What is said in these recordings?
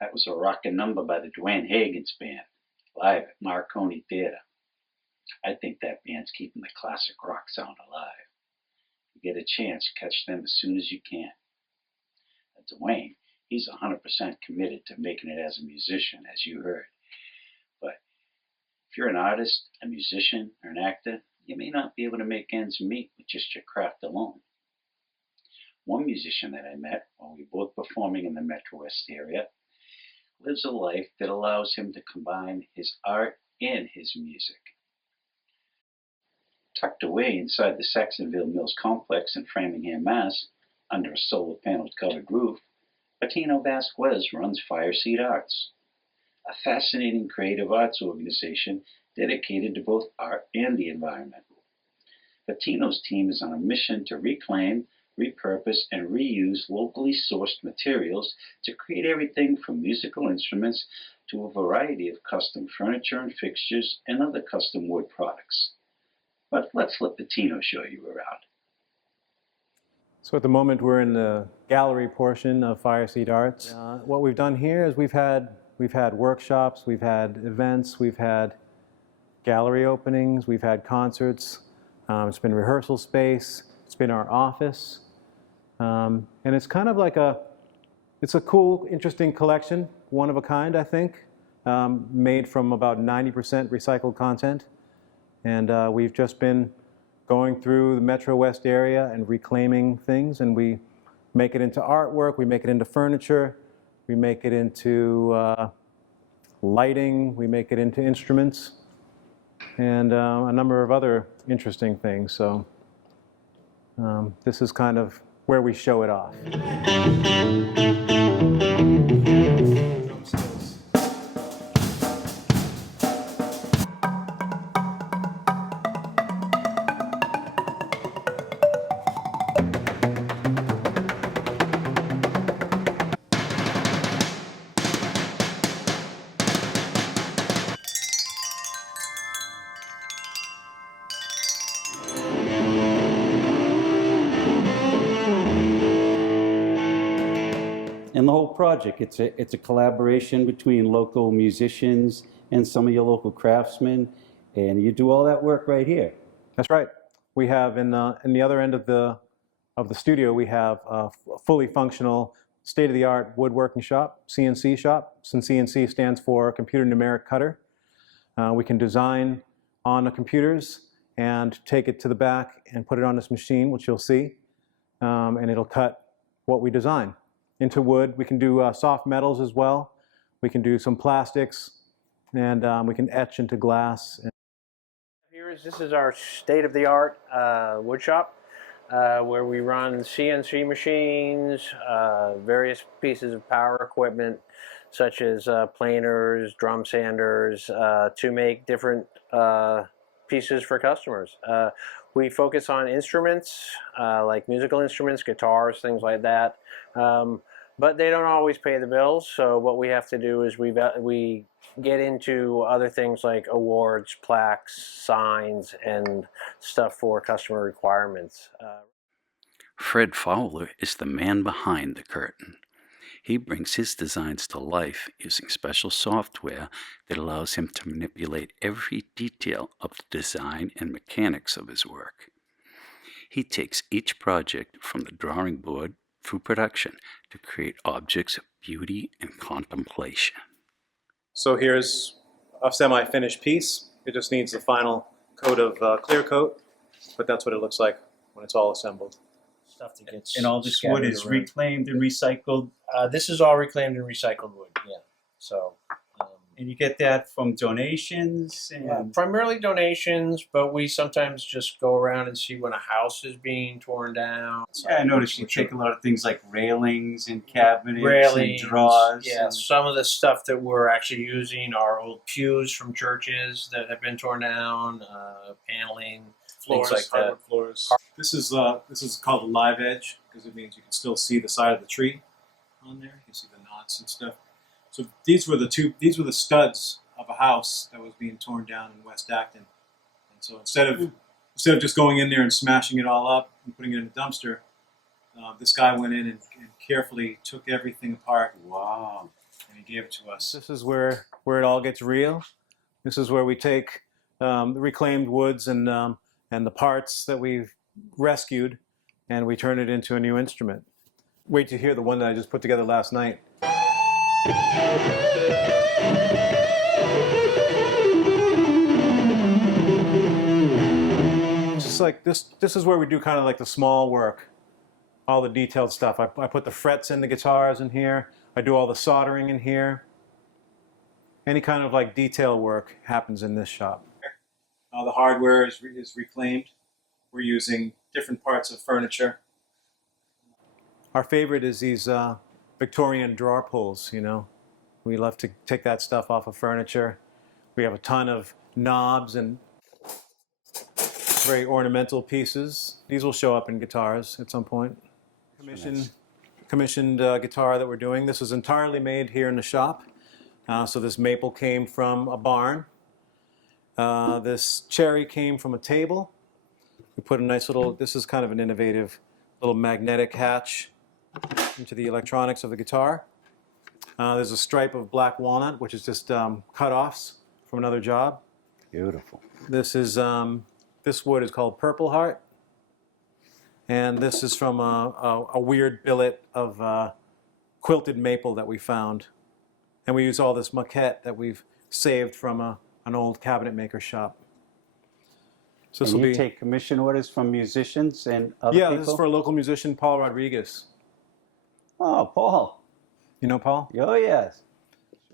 That was a rockin' number by the Dwayne Hagen's band, live at Marconi Theater. I think that band's keeping the classic rock sound alive. You get a chance, catch them as soon as you can. Dwayne, he's 100% committed to making it as a musician, as you heard. But if you're an artist, a musician, or an actor, you may not be able to make ends meet with just your craft alone. One musician that I met while we were both performing in the Metro West area lives a life that allows him to combine his art and his music. Tucked away inside the Saxonville Mills complex in Framingham, Mass., under a solar panel covered roof, Patino Vazquez runs Fireseed Arts, a fascinating creative arts organization dedicated to both art and the environment. Patino's team is on a mission to reclaim, repurpose, and reuse locally sourced materials to create everything from musical instruments to a variety of custom furniture and fixtures and other custom wood products. But let's let Patino show you around. So at the moment we're in the gallery portion of Fireseed Arts. What we've done here is we've had workshops, we've had events, we've had gallery openings, we've had concerts. It's been rehearsal space, it's been our office. And it's kind of like it's a cool, interesting collection, one of a kind, I think, made from about 90% recycled content. And we've just been going through the Metro West area and reclaiming things, and we make it into artwork, we make it into furniture, we make it into lighting, we make it into instruments, and a number of other interesting things. So this is kind of where we show it off. And the whole project, it's a collaboration between local musicians and some of your local craftsmen, and you do all that work right here. That's right. We have in the other end of the studio, we have a fully functional, state-of-the-art woodworking shop, CNC shop. And CNC stands for Computer Numeric Cutter. We can design on the computers and take it to the back and put it on this machine, which you'll see, and it'll cut what we design into wood. We can do soft metals as well. We can do some plastics, and we can etch into glass. This is our state-of-the-art wood shop where we run CNC machines, various pieces of power equipment such as planers, drum sanders, to make different pieces for customers. We focus on instruments like musical instruments, guitars, things like that. But they don't always pay the bills, so what we have to do is we get into other things like awards, plaques, signs, and stuff for customer requirements. Fred Fowler is the man behind the curtain. He brings his designs to life using special software that allows him to manipulate every detail of the design and mechanics of his work. He takes each project from the drawing board through production to create objects of beauty and contemplation. So here's a semi-finished piece. It just needs the final coat of clear coat, but that's what it looks like when it's all assembled. Stuff that gets And all this wood is reclaimed and recycled. This is all reclaimed and recycled wood, yeah. So, And you get that from donations? And primarily donations, but we sometimes just go around and see when a house is being torn down. yeah, I noticed you take a lot of things like railings and cabinets Railings, and drawers. yeah. And Some of the stuff that we're actually using are old pews from churches that have been torn down, paneling, Floors, things like that. floors. This is called a live edge because it means you can still see the side of the tree on there. You can see the knots and stuff. So these were the studs of a house that was being torn down in West Acton. And so instead of just going in there and smashing it all up and putting it in a dumpster, this guy went in and carefully took everything apart. wow. And he give to us. This is where it all gets real. This is where we take the reclaimed woods and the parts that we've rescued, and we turn it into a new instrument. Wait to hear the one that I just put together last night. Just like this is where we do kind of like the small work, all the detailed stuff. I put the frets in the guitars in here. I do all the soldering in here. Any kind of like detail work happens in this shop. The hardware is reclaimed. We're using different parts of furniture. Our favorite is these Victorian drawer pulls, you know. We love to take that stuff off of furniture. We have a ton of knobs and very ornamental pieces. These will show up in guitars at some point. Commissioned guitar that we're doing. This is entirely made here in the shop. So this maple came from a barn. This cherry came from a table. We put a nice little, this is kind of an innovative little magnetic hatch into the electronics of the guitar. There's a stripe of black walnut, which is just cut-offs from another job. Beautiful. This is, this wood is called Purple Heart. And this is from a weird billet of quilted maple that we found. And we use all this maquette that we've saved from an old cabinet maker shop. So this And will you be, take commission orders from musicians and other people? yeah, this is for a local musician, Paul Rodriguez. Oh, Paul. You know Paul? Oh, yes.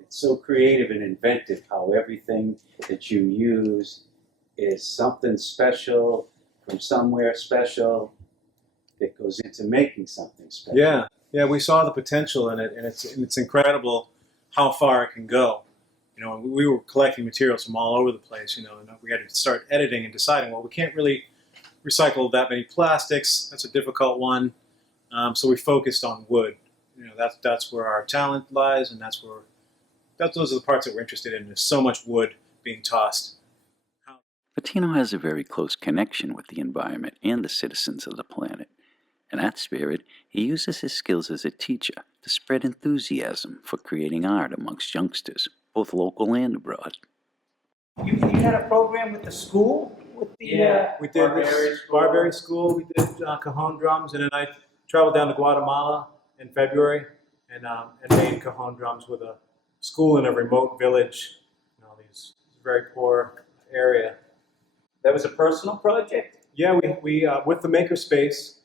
It's so creative and inventive how everything that you use is something special from somewhere special that goes into making something special. Yeah, we saw the potential in it, and it's incredible how far it can go. You know, we were collecting materials from all over the place, you know, and we had to start editing and deciding, well, we can't really recycle that many plastics. That's a difficult one. So we focused on wood. You know, that's where our talent lies, and those are the parts that we're interested in. There's so much wood being tossed. Patino has a very close connection with the environment and the citizens of the planet. In that spirit, he uses his skills as a teacher to spread enthusiasm for creating art amongst youngsters, both local and abroad. You had a program with the school? We did Barberry School, we did cajon drums, and then I traveled down to Guatemala in February and made cajon drums with a school in a remote village, you know, these very poor area. That was a personal project? Yeah, we with the makerspace,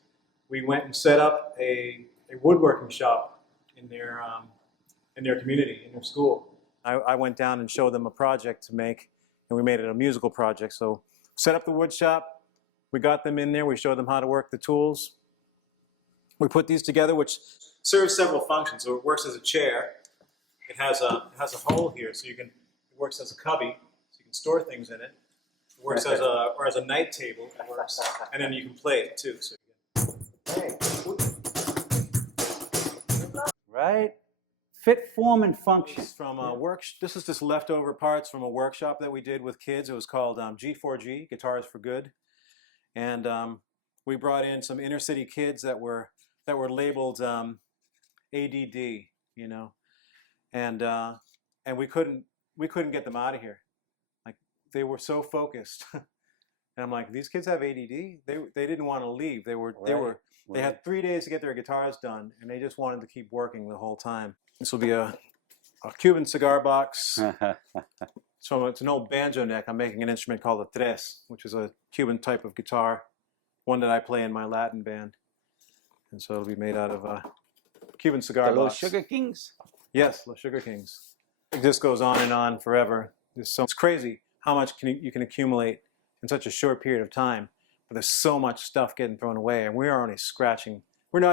we went and set up a woodworking shop in their community, in their school. I went down and showed them a project to make, and we made it a musical project. So set up the wood shop, we got them in there, we showed them how to work the tools. We put these together, which serves several functions. So it works as a chair. It has a hole here, so it works as a cubby, so you can store things in it. It works as a night table. It works, and then you can play it too. So Right? Fit, form, and function. This is just leftover parts from a workshop that we did with kids. It was called G4G, Guitars for Good, and we brought in some inner city kids that were labeled ADD, you know, and we couldn't get them out of here. Like, they were so focused, and I'm like, these kids have ADD. They didn't want to leave. They had 3 days to get their guitars done, and they just wanted to keep working the whole time. This will be a Cuban cigar box. So it's an old banjo neck. I'm making an instrument called a tres, which is a Cuban type of guitar, one that I play in my Latin band. And so it'll be made out of a Cuban cigar box. Los Sugar Kings? Yes, Los Sugar Kings. It just goes on and forever. It's crazy how much you can accumulate in such a short period of time. But there's so much stuff getting thrown away, and we're not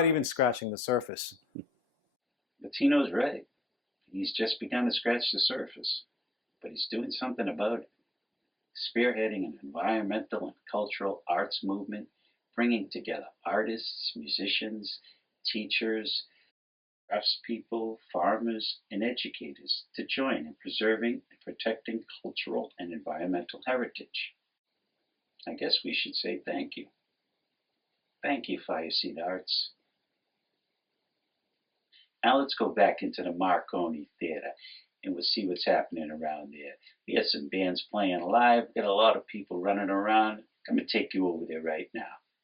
even scratching the surface. Patino's right. He's just begun to scratch the surface, but he's doing something about it. Spearheading an environmental and cultural arts movement, bringing together artists, musicians, teachers, craftspeople, farmers, and educators to join in preserving and protecting cultural and environmental heritage. I guess we should say thank you. Thank you, Fireseed Arts. Now let's go back into the Marconi Theater and we'll see what's happening around there. We have some bands playing live. Got a lot of people running around. I'm going to take you over there right now.